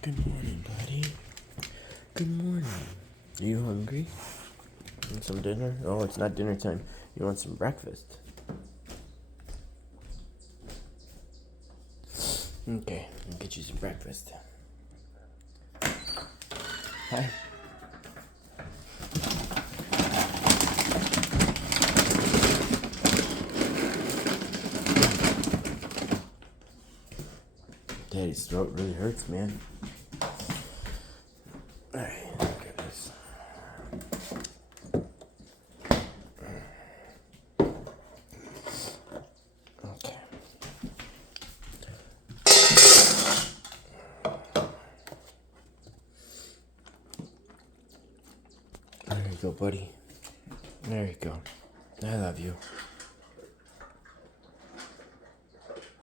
Good morning, buddy. Good morning. Are you hungry? Want some dinner? Oh, it's not dinner time. You want some breakfast? Okay, I'll get you some breakfast. Hi. Daddy's throat really hurts, man. Alright, look at this. Okay. There you go, buddy. There you go. I love you.